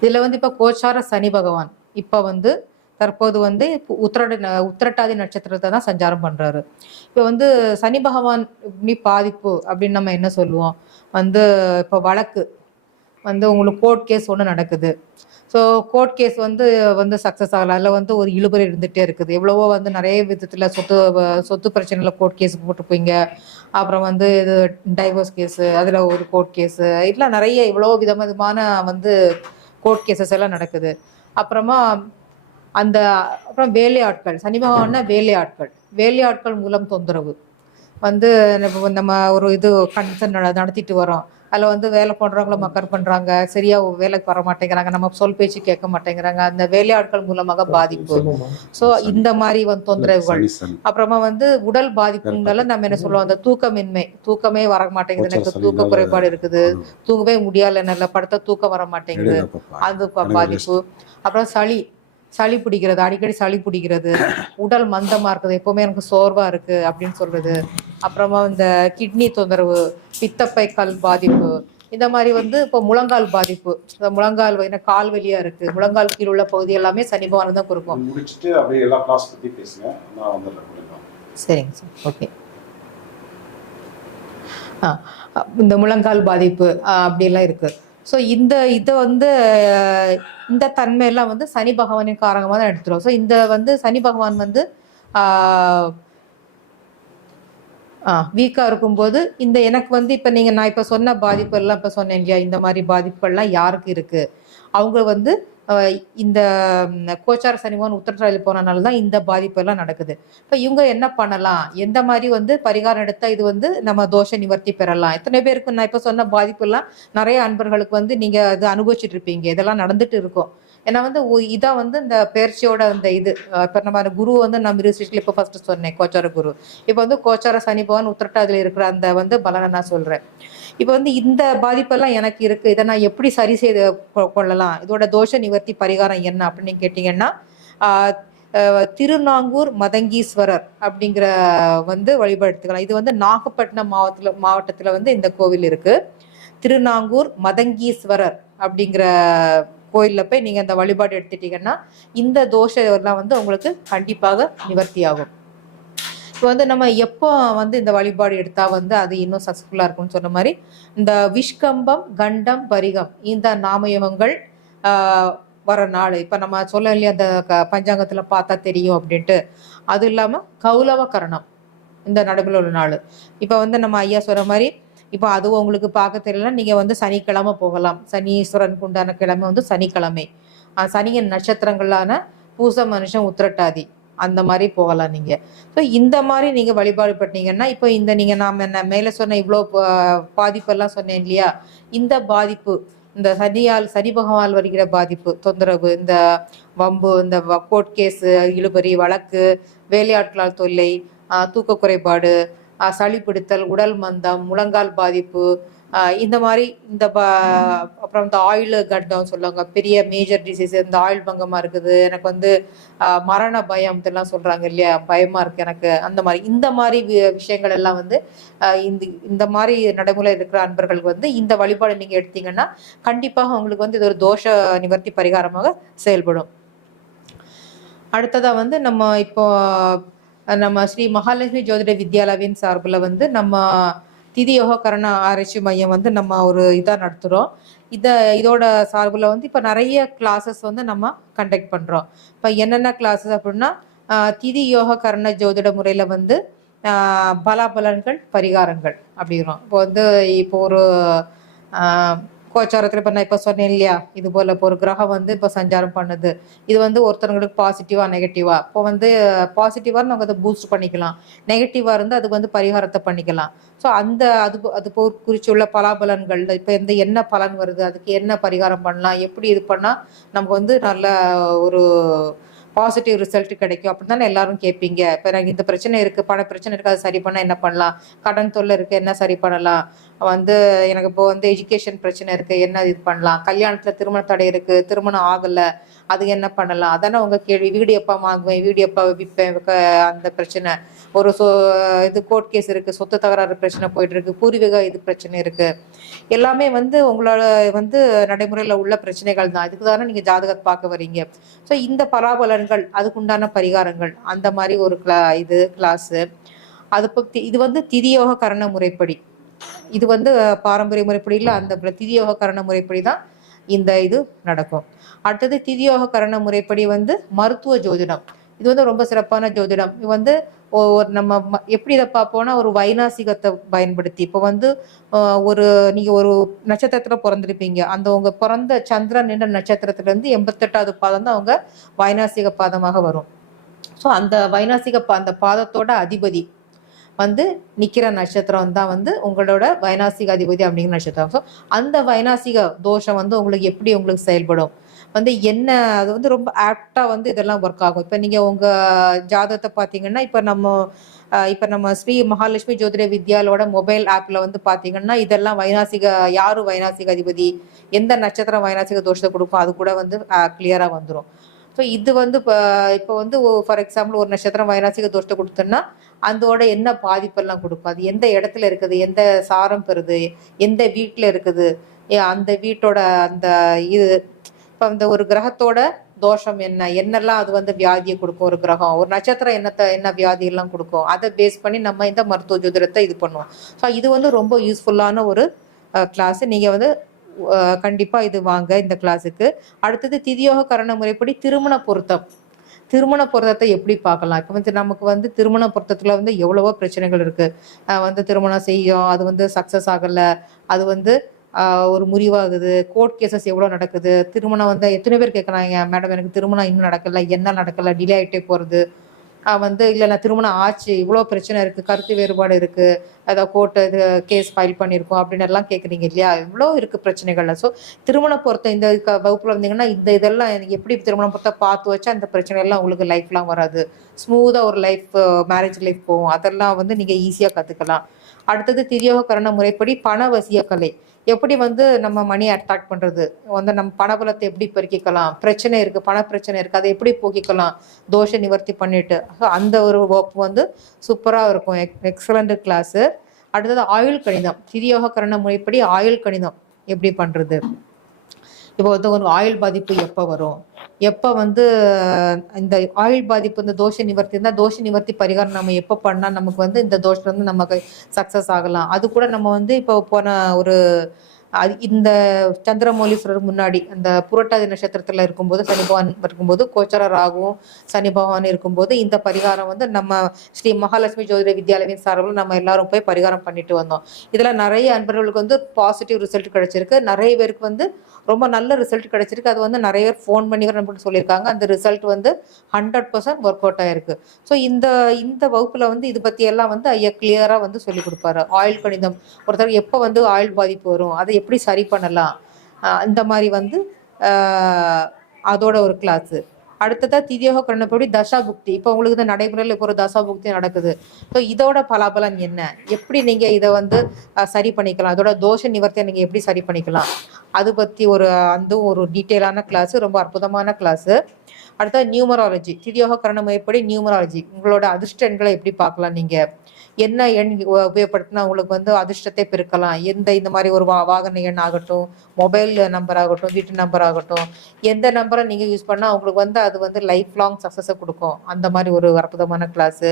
இதில் வந்து இப்போ கோச்சார சனி பகவான். இப்போ வந்து தற்போது வந்து இப்போ உத்திரட ந- உத்திரட்டாதி நட்சத்திரத்தை தான் சஞ்சாரம் பண்ணுறாரு இப்போ வந்து சனி பகவான் இப்படி பாதிப்பு அப்படின்னு நம்ம என்ன சொல்லுவோம்? வந்து இப்போ வழக்கு. வந்து உங்களுக்கு கோர்ட் கேஸ் ஒன்று நடக்குது. ஸோ கோர்ட் கேஸ் வந்து வந்து சக்ஸஸ் ஆகல. அதில் வந்து ஒரு இழுபறி இருந்துகிட்டே இருக்குது. எவ்வளவோ வந்து நிறைய விதத்தில் சொத்து சொத்து பிரச்சனையில் கோர்ட் கேஸ் போட்டுப்பீங்க அப்புறம் வந்து இது டைவர்ஸ் கேஸு அதில் ஒரு கோர்ட் கேஸு இல்லை நிறைய இவ்வளோ விதம் விதமான வந்து கோர்ட் கேசஸ் எல்லாம் நடக்குது. அப்புறமா அந்த அப்புறம் வேலையாட்கள் சனி பகவான்னா வேலையாட்கள். வேலையாட்கள் மூலம் தொந்தரவு. வந்து நம்ம- ஒரு இது கன்சர்ன் நடத்திட்டு வரோம். அதில் வந்து வேலை பண்ணுறவங்கள மக்கர் பண்ணுறாங்க சரியா வேலைக்கு வர மாட்டேங்கிறாங்க. நம்ம சொல் பேச்சு கேட்க மாட்டேங்கிறாங்க. அந்த வேலையாட்கள் மூலமாக பாதிப்பு. ஸோ இந்த மாதிரி வந்து தொந்தரவுகள். அப்புறமா வந்து உடல் பாதிப்புனால நம்ம என்ன சொல்லுவோம்? அந்த தூக்கமின்மை. தூக்கமே வர மாட்டேங்குது. எனக்கு தூக்க குறைபாடு இருக்குது. தூங்கவே முடியல நல்ல படுத்த தூக்கம் வர மாட்டேங்குது. அது பாதிப்பு. அப்புறம் சளி. சளி பிடிக்கிறது அடிக்கடி சளி பிடிக்கிறது உடல் மந்தமா இருக்குது எப்பவுமே எனக்கு சோர்வா இருக்கு அப்படின்னு சொல்றது. அப்புறமா இந்த கிட்னி தொந்தரவு பித்தப்பை கல் பாதிப்பு இந்த மாதிரி வந்து இப்போ முழங்கால் பாதிப்பு. இந்த முழங்கால் என்ன கால் வலியா இருக்கு. முழங்கால் கீழ் உள்ள பகுதி எல்லாமே சனி பகவான் தான் கொடுக்கும். முடிச்சுட்டு அப்படியே எல்லா கிளாஸ் பத்தி பேசுங்க. நான் வந்துடுறேன். புரியுதா? சரிங்க சார். ஓகே இந்த முழங்கால் பாதிப்பு ஆ, அப்படியெல்லாம் இருக்கு. ஸோ இந்த இதை வந்து இந்த தன்மையெல்லாம் வந்து சனி பகவானின் காரணமாக தான் எடுத்துருவோம் ஸோ இந்த வந்து சனி பகவான் வந்து வீக்காக இருக்கும்போது இந்த எனக்கு வந்து இப்போ நீங்கள் நான் இப்போ சொன்ன பாதிப்பு எல்லாம் இப்போ சொன்னேன் இல்லையா இந்த மாதிரி பாதிப்புகள்லாம் யாருக்கு இருக்குது அவங்க வந்து இந்த கோச்சார சனிவான் உத்தரட்டாதியில் போனனால தான் இந்த பாதிப்பு எல்லாம் நடக்குது. இப்போ இவங்க என்ன பண்ணலாம்? எந்த மாதிரி வந்து பரிகாரம் எடுத்தா இது வந்து நம்ம தோஷ நிவர்த்தி பெறலாம்? எத்தனை பேருக்கு நான் இப்போ சொன்ன பாதிப்பு எல்லாம் நிறைய அன்பர்களுக்கு வந்து நீங்க அது அனுபவிச்சுட்டு இருப்பீங்க. இதெல்லாம் நடந்துட்டு இருக்கும். ஏன்னா வந்து இதான் வந்து இந்த பயிற்சியோட அந்த இது இப்போ இப்ப நம்ம அந்த குரு வந்து நம்ம ரிசர்ச்ல இப்போ ஃபர்ஸ்ட் சொன்னேன் கோச்சார குரு. இப்போ வந்து கோச்சார சனி பவன் உத்திரட்டாதியில் இருக்கிற அந்த வந்து பலனை நான் சொல்றேன். இப்போ வந்து இந்த பாதிப்பெல்லாம் எனக்கு இருக்கு. இதை நான் எப்படி சரி செய்து கொ- கொள்ளலாம்? இதோட தோஷ நிவர்த்தி பரிகாரம் என்ன அப்படின்னு கேட்டிங்கன்னா திருநாங்கூர் மதங்கீஸ்வரர் அப்படிங்கிற வந்து வழிபடுத்துக்கலாம். இது வந்து நாகப்பட்டினம் மாவட்டத்தில் மாவட்டத்தில் வந்து இந்த கோவில் இருக்கு. திருநாங்கூர் மதங்கீஸ்வரர் அப்படிங்கிற கோயிலில் போய் நீங்கள் அந்த வழிபாடு எடுத்துட்டீங்கன்னா இந்த தோஷம் எல்லாம் வந்து உங்களுக்கு கண்டிப்பாக நிவர்த்தி ஆகும் இப்போ வந்து நம்ம எப்போ வந்து இந்த வழிபாடு எடுத்தால் வந்து அது இன்னும் சக்ஸஸ்ஃபுல்லாக இருக்கும்னு சொன்ன மாதிரி இந்த விஷ்கம்பம் கண்டம் பரிகம் இந்த நாமயவங்கள் வர நாள். இப்போ நம்ம சொல்ல இல்லையா அந்த க- பஞ்சாங்கத்தில் பார்த்தா தெரியும் அப்படின்ட்டு. அது இல்லாமல் கௌலவ கரணம் இந்த நடுவில் உள்ள நாள். இப்போ வந்து நம்ம ஐயா சொன்ன மாதிரி இப்போ அதுவும் உங்களுக்கு பார்க்க தெரியலனா நீங்கள் வந்து சனிக்கிழமை போகலாம். சனீஸ்வரனுக்கு உண்டான கிழமை வந்து சனிக்கிழமை. சனியின் நட்சத்திரங்களான பூச மனுஷன் உத்திரட்டாதி. அந்த மாதிரி போகலாம் நீங்கள் ஸோ இந்த மாதிரி நீங்கள் வழிபாடு பண்ணீங்கன்னா இப்போ இந்த நீங்கள் நாம் என்ன மேலே சொன்ன இவ்வளோ பாதிப்பெல்லாம் சொன்னேன் இல்லையா? இந்த பாதிப்பு இந்த சனியால் சனி பகவான் வருகிற பாதிப்பு தொந்தரவு இந்த வம்பு இந்த கோர்ட் கேஸு இழுபறி வழக்கு வேலையாட்களால் தொல்லை தூக்க குறைபாடு சளி பிடித்தல் உடல் மந்தம் முழங்கால் பாதிப்பு இந்த மாதிரி இந்த ப அப்புறம் இந்த ஆயில் கட்டம் சொல்லுவாங்க. பெரிய மேஜர் டிசீஸ் இந்த ஆயில் பங்கமாக இருக்குது. எனக்கு வந்து மரண பயம் இதெல்லாம் சொல்கிறாங்க இல்லையா? பயமாக இருக்குது எனக்கு. அந்த மாதிரி இந்த மாதிரி வி- விஷயங்கள் எல்லாம் வந்து இந்த இந்த மாதிரி நடைமுறை இருக்கிற அன்பர்களுக்கு வந்து இந்த வழிபாடு நீங்கள் எடுத்தீங்கன்னா கண்டிப்பாக உங்களுக்கு வந்து இது ஒரு தோஷ நிவர்த்தி பரிகாரமாக செயல்படும். அடுத்ததாக வந்து நம்ம இப்போ நம்ம ஸ்ரீ மகாலட்சுமி ஜோதிட வித்யாலயாவின் சார்பில் வந்து நம்ம திதி யோக கரண ஆராய்ச்சி மையம் வந்து நம்ம ஒரு இதாக நடத்துகிறோம் இதை இதோட சார்பில் வந்து இப்போ நிறைய கிளாஸஸ் வந்து நம்ம கண்டக்ட் பண்ணுறோம் இப்போ என்னென்ன கிளாஸஸ் அப்படின்னா திதி யோக கரண ஜோதிட முறையில் வந்து பலாபலன்கள் பரிகாரங்கள் அப்படிங்கிறோம். இப்போ வந்து இப்போ ஒரு கோச்சாரத்தில் இப்போ நான் இப்போ சொன்னேன் இல்லையா? இது போல் இப்போ ஒரு கிரகம் வந்து இப்போ சஞ்சாரம் பண்ணுது. இது வந்து ஒருத்தவங்களுக்கு பாசிட்டிவா நெகட்டிவாக இப்போ வந்து பாசிட்டிவாக நம்ம அதை பூஸ்ட் பண்ணிக்கலாம். நெகட்டிவாக இருந்து அதுக்கு வந்து பரிகாரத்தை பண்ணிக்கலாம். ஸோ அந்த அது அது போ குறிச்சுள்ள பலாபலன்கள் இப்போ எந்த என்ன பலன் வருது? அதுக்கு என்ன பரிகாரம் பண்ணலாம்? எப்படி இது பண்ணால் நமக்கு வந்து நல்ல ஒரு பாசிட்டிவ் ரிசல்ட் கிடைக்கும்? அப்படின்னு தானே எல்லாரும் கேட்பீங்க. இப்போ எனக்கு இந்த பிரச்சனை இருக்குது பண பிரச்சனை இருக்குது அது சரி பண்ணால் என்ன பண்ணலாம்? கடன் தொல்லை இருக்குது என்ன சரி பண்ணலாம்? வந்து எனக்கு இப்போ வந்து எஜுகேஷன் பிரச்சனை இருக்குது என்ன இது பண்ணலாம்? கல்யாணத்தில் திருமண தடை இருக்குது திருமணம் ஆகலை அது என்ன பண்ணலாம்? அதானே உங்க கேள்வி. வீடு எப்போ வாங்குவேன் வீடு எப்போ விற்பேன் அந்த பிரச்சனை. ஒரு சொ இது கோர்ட் கேஸ் இருக்குது சொத்து தகராறு பிரச்சனை போயிட்டு இருக்கு பூர்வீக இது பிரச்சனை இருக்குது எல்லாமே வந்து உங்களோட வந்து நடைமுறையில் உள்ள பிரச்சனைகள் தான். இதுக்கு தானே நீங்கள் ஜாதகத்தை பார்க்க வரீங்க ஸோ இந்த பலாபலன்கள் அதுக்குண்டான பரிகாரங்கள் அந்த மாதிரி ஒரு கிளா இது கிளாஸு அது பற்றி இது வந்து திதியோக கரண முறைப்படி. இது வந்து பாரம்பரிய முறைப்படி இல்லை அந்த திதியோக கரண முறைப்படி தான் இந்த இது நடக்கும். அடுத்தது திதியோக கரண முறைப்படி வந்து மருத்துவ ஜோதிடம். இது வந்து ரொம்ப சிறப்பான ஜோதிடம். இது வந்து ஒரு நம்ம எப்படி இதை பார்ப்போம்னா ஒரு வைநாசிகத்தை பயன்படுத்தி. இப்போ வந்து ஒரு நீங்கள் ஒரு நட்சத்திரத்தில் பிறந்திருப்பீங்க. அந்த உங்க பிறந்த சந்திரன் என்ற நட்சத்திரத்துலேருந்து எண்பத்தெட்டாவது பாதம் தான் அவங்க வைநாசிக பாதமாக வரும். ஸோ அந்த வைநாசிக அந்த பாதத்தோட அதிபதி வந்து நிக்கிற நட்சத்திரம் தான் வந்து உங்களோட வைனாசிக அதிபதி அப்படிங்கிற நட்சத்திரம். ஸோ அந்த வைனாசிக தோஷம் வந்து உங்களுக்கு எப்படி உங்களுக்கு செயல்படும்? வந்து என்ன அது வந்து ரொம்ப ஆப்டா வந்து இதெல்லாம் ஒர்க் ஆகும். இப்போ நீங்க உங்க ஜாதகத்தை பார்த்தீங்கன்னா இப்போ நம்ம இப்போ நம்ம ஸ்ரீ மகாலட்சுமி ஜோதிட வித்யாலோட மொபைல் ஆப்ல வந்து பார்த்தீங்கன்னா இதெல்லாம் வைநாசிக யாரு வைநாசிக அதிபதி எந்த நட்சத்திரம் வைநாசிக தோஷத்தை கொடுக்கும் அது கூட வந்து கிளியரா வந்துடும் ஸோ இது வந்து இப்போ இப்போ வந்து ஃபார் எக்ஸாம்பிள் ஒரு நட்சத்திரம் வைநாசிக தோஷத்தை கொடுத்தோன்னா அதோட என்ன பாதிப்பெல்லாம் கொடுக்கும்? அது எந்த இடத்துல இருக்குது? எந்த சாரம் பெறுது? எந்த வீட்டில் இருக்குது? அந்த வீட்டோட அந்த இது இப்போ அந்த ஒரு கிரகத்தோட தோஷம் என்ன? என்னெல்லாம் அது வந்து வியாதியை கொடுக்கும் ஒரு கிரகம்? ஒரு நட்சத்திரம் என்னத்தை என்ன வியாதி எல்லாம் கொடுக்கும்? அதை பேஸ் பண்ணி நம்ம இந்த மருத்துவ ஜோதிடத்தை இது பண்ணுவோம். ஸோ இது வந்து ரொம்ப யூஸ்ஃபுல்லான ஒரு கிளாஸ் நீங்கள் வந்து கண்டிப்பாக இது வாங்க இந்த கிளாஸுக்கு அடுத்தது திதியோக கரண முறைப்படி திருமண பொருத்தம். திருமண பொருத்தத்தை எப்படி பார்க்கலாம்? இப்போ வந்து நமக்கு வந்து திருமண பொருத்தத்தில் வந்து எவ்வளவோ பிரச்சனைகள் இருக்குது வந்து திருமணம் செய்யும் அது வந்து சக்ஸஸ் ஆகலை அது வந்து ஒரு முறிவாகுது கோர்ட் கேசஸ் எவ்வளோ நடக்குது திருமணம் வந்து எத்தனை பேர் கேட்குறாங்க மேடம் எனக்கு திருமணம் இன்னும் நடக்கல என்ன நடக்கலை டிலே ஆகிட்டே போகிறது வந்து இல்லை நான் திருமணம் ஆச்சு. இவ்வளோ பிரச்சனை இருக்குது கருத்து வேறுபாடு இருக்குது ஏதாவது கோர்ட்டு இது கேஸ் ஃபைல் பண்ணியிருக்கோம். அப்படின்னு எல்லாம் கேட்குறீங்க இல்லையா? இவ்வளோ இருக்குது பிரச்சனைகள்ல. ஸோ திருமண பொறுத்த இந்த க- வகுப்பில் வந்தீங்கன்னா இந்த இதெல்லாம் எப்படி திருமணம் பொறுத்த பார்த்து வச்சா அந்த பிரச்சனை எல்லாம் உங்களுக்கு லைஃப்லாம் வராது. ஸ்மூத்தாக ஒரு லைஃப் மேரேஜ் லைஃப் போகும். அதெல்லாம் வந்து நீங்கள் ஈஸியாக கற்றுக்கலாம் அடுத்தது திரியோகரண முறைப்படி பண வசிய கலை எப்படி வந்து நம்ம மணி அட்ராக்ட் பண்ணுறது வந்து நம்ம பணபலத்தை எப்படி பெருக்கிக்கலாம்? பிரச்சனை இருக்குது பண பிரச்சனை இருக்குது அதை எப்படி போக்கிக்கலாம்? தோஷ நிவர்த்தி பண்ணிட்டு. அந்த ஒரு ஒர்க் வந்து சூப்பராக இருக்கும். எக்ஸலண்ட் கிளாஸு அடுத்தது ஆயுள் கணிதம். திரியோக கரண முறைப்படி ஆயுள் கணிதம் எப்படி பண்ணுறது இப்போ வந்து ஒரு ஆயுள் பாதிப்பு எப்போ வரும்? எப்போ வந்து இந்த ஆயுள் பாதிப்பு இந்த தோஷ நிவர்த்தி இருந்தால் தோஷ நிவர்த்தி பரிகாரம் நம்ம எப்போ பண்ணால் நமக்கு வந்து இந்த தோஷம் வந்து நமக்கு சக்ஸஸ் ஆகலாம். அது கூட நம்ம வந்து இப்போ போன ஒரு அது இந்த சந்திரமௌலீஸ்வரர் முன்னாடி அந்த புரட்டாதி நட்சத்திரத்தில் இருக்கும்போது சனி பகவான் இருக்கும்போது கோச்சர ராகுவும் சனி பகவான் இருக்கும்போது இந்த பரிகாரம் வந்து நம்ம ஸ்ரீ மகாலட்சுமி ஜோதிட வித்யாலயம் சார்பில் நம்ம எல்லாரும் போய் பரிகாரம் பண்ணிட்டு வந்தோம். இதில் நிறைய அன்பர்களுக்கு வந்து பாசிட்டிவ் ரிசல்ட் கிடைச்சிருக்கு. நிறைய பேருக்கு வந்து ரொம்ப நல்ல ரிசல்ட் கிடைச்சிருக்கு. அது வந்து நிறைய பேர் ஃபோன் பண்ணி வர சொல்லியிருக்காங்க. அந்த ரிசல்ட் வந்து ஹண்ட்ரட் பர்சன்ட் ஒர்க் அவுட் ஆயிருக்கு. ஸோ இந்த இந்த வகுப்பில் வந்து இது பற்றியெல்லாம் எல்லாம் வந்து ஐயா கிளியராக வந்து சொல்லி கொடுப்பாரு. ஆயில் கணிதம். ஒருத்தர் எப்போ வந்து ஆயில் பாதிப்பு வரும்? அதை எப்படி சரி பண்ணலாம்? இந்த மாதிரி வந்து அதோட ஒரு கிளாஸு அடுத்ததாக திதியோக கரணப்படி தசா புக்தி. இப்போ உங்களுக்கு இந்த நடைமுறையில் இப்போ ஒரு தசா புக்தி நடக்குது. ஸோ இதோட பலாபலன் என்ன? எப்படி நீங்கள் இதை வந்து சரி பண்ணிக்கலாம்? அதோட தோஷ நிவர்த்தியை நீங்கள் எப்படி சரி பண்ணிக்கலாம்? அது பற்றி ஒரு அந்த ஒரு டீட்டெயிலான கிளாஸு ரொம்ப அற்புதமான கிளாஸு அடுத்தது நியூமராலஜி. திதியோக கரண எப்படி நியூமராலஜி. உங்களோட அதிர்ஷ்டங்களை எப்படி பார்க்கலாம் நீங்கள் என்ன எண் உபயோகப்படுத்தினா உங்களுக்கு வந்து அதிர்ஷ்டத்தை பெருக்கலாம். எந்த இந்த மாதிரி ஒரு வா வாகன எண் ஆகட்டும் மொபைல் நம்பர் ஆகட்டும் வீட்டு நம்பர் ஆகட்டும் எந்த நம்பரை நீங்கள் யூஸ் பண்ணால் உங்களுக்கு வந்து அது வந்து லைஃப் லாங் சக்ஸஸை கொடுக்கும். அந்த மாதிரி ஒரு அற்புதமான கிளாஸு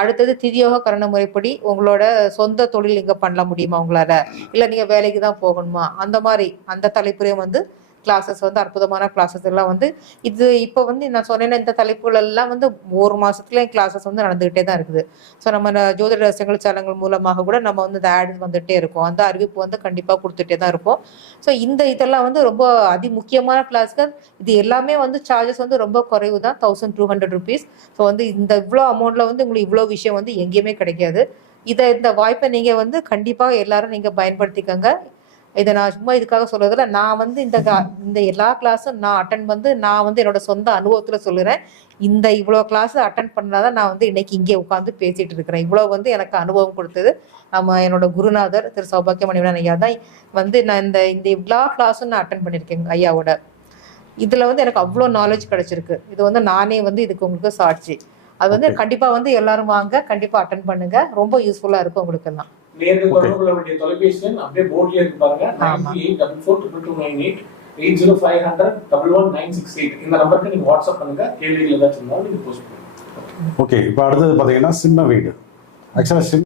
அடுத்தது திதியோக கரண முறைப்படி உங்களோட சொந்த தொழில் இங்கே பண்ண முடியுமா உங்களால்? இல்லை நீங்கள் வேலைக்கு தான் போகணுமா? அந்த மாதிரி அந்த தலைப்புறையும் வந்து கிளாஸஸ் வந்து அற்புதமான கிளாஸஸ் எல்லாம் வந்து இது இப்போ வந்து நான் சொன்னேன்னா இந்த தலைப்புகள் எல்லாம் வந்து ஒரு மாசத்துல கிளாஸஸ் வந்து நடந்துகிட்டே தான் இருக்குது. ஸோ நம்ம ஜோதிட ரகசியங்கள் சேனல்கள் மூலமாக கூட நம்ம வந்து இந்த ஆட் வந்துட்டே இருக்கோம். அந்த அறிவிப்பு வந்து கண்டிப்பாக கொடுத்துட்டே தான் இருப்போம் ஸோ இந்த இதெல்லாம் வந்து ரொம்ப அதி முக்கியமான கிளாஸ்கள் இது எல்லாமே வந்து சார்ஜஸ் வந்து ரொம்ப குறைவு தான் thousand two hundred rupees so வந்து இந்த இவ்வளோ அமௌண்ட்ல வந்து உங்களுக்கு இவ்வளோ விஷயம் வந்து எங்கேயுமே கிடைக்காது. இதை இந்த வாய்ப்பை நீங்கள் வந்து கண்டிப்பாக எல்லாரும் நீங்கள் பயன்படுத்திக்கோங்க. இதை நான் சும்மா இதுக்காக சொல்றதுல நான் வந்து இந்த இந்த எல்லா கிளாஸும் நான் அட்டன் வந்து நான் வந்து என்னோட சொந்த அனுபவத்துல சொல்லுறேன். இந்த இவ்வளோ கிளாஸ் அட்டன் பண்ணாதான் நான் வந்து இன்னைக்கு இங்கே உட்காந்து பேசிட்டு இருக்கிறேன். இவ்வளோ வந்து எனக்கு அனுபவம் கொடுத்தது. நம்ம என்னோட குருநாதர் திரு சௌபாக்கிய மணிவன் ஐயா தான் வந்து நான் இந்த இந்த எல்லா கிளாஸும் நான் அட்டன் பண்ணியிருக்கேன் ஐயாவோட. இதுல வந்து எனக்கு அவ்வளோ நாலேஜ் கிடைச்சிருக்கு. இது வந்து நானே வந்து இதுக்கு உங்களுக்கு சாட்சி. அது வந்து Okay. கண்டிப்பா வந்து எல்லாரும் வாங்க கண்டிப்பா அட்டன் பண்ணுங்க. ரொம்ப யூஸ்ஃபுல்லா இருக்கும் உங்களுக்கு எல்லாம் நேரில். தொடர்பு கொள்ள வேண்டிய தொலைபேசி எண் அப்படியே போர்ட்லயே இருக்கு பாருங்க nine. Three eight double four triple two nine eight eight zero five hundred double one nine six eight இந்த நம்பருக்கு நீங்க வாட்ஸ்அப் பண்ணுங்க கேள்விகள் ஏதாச்சும் இருந்தாலும் நீங்க போஸ்ட் பண்ணுங்க ஓகே இப்போ அடுத்தது பார்த்தீங்கன்னா சின்ன வீடு ஆக்சுவலாக சின்ன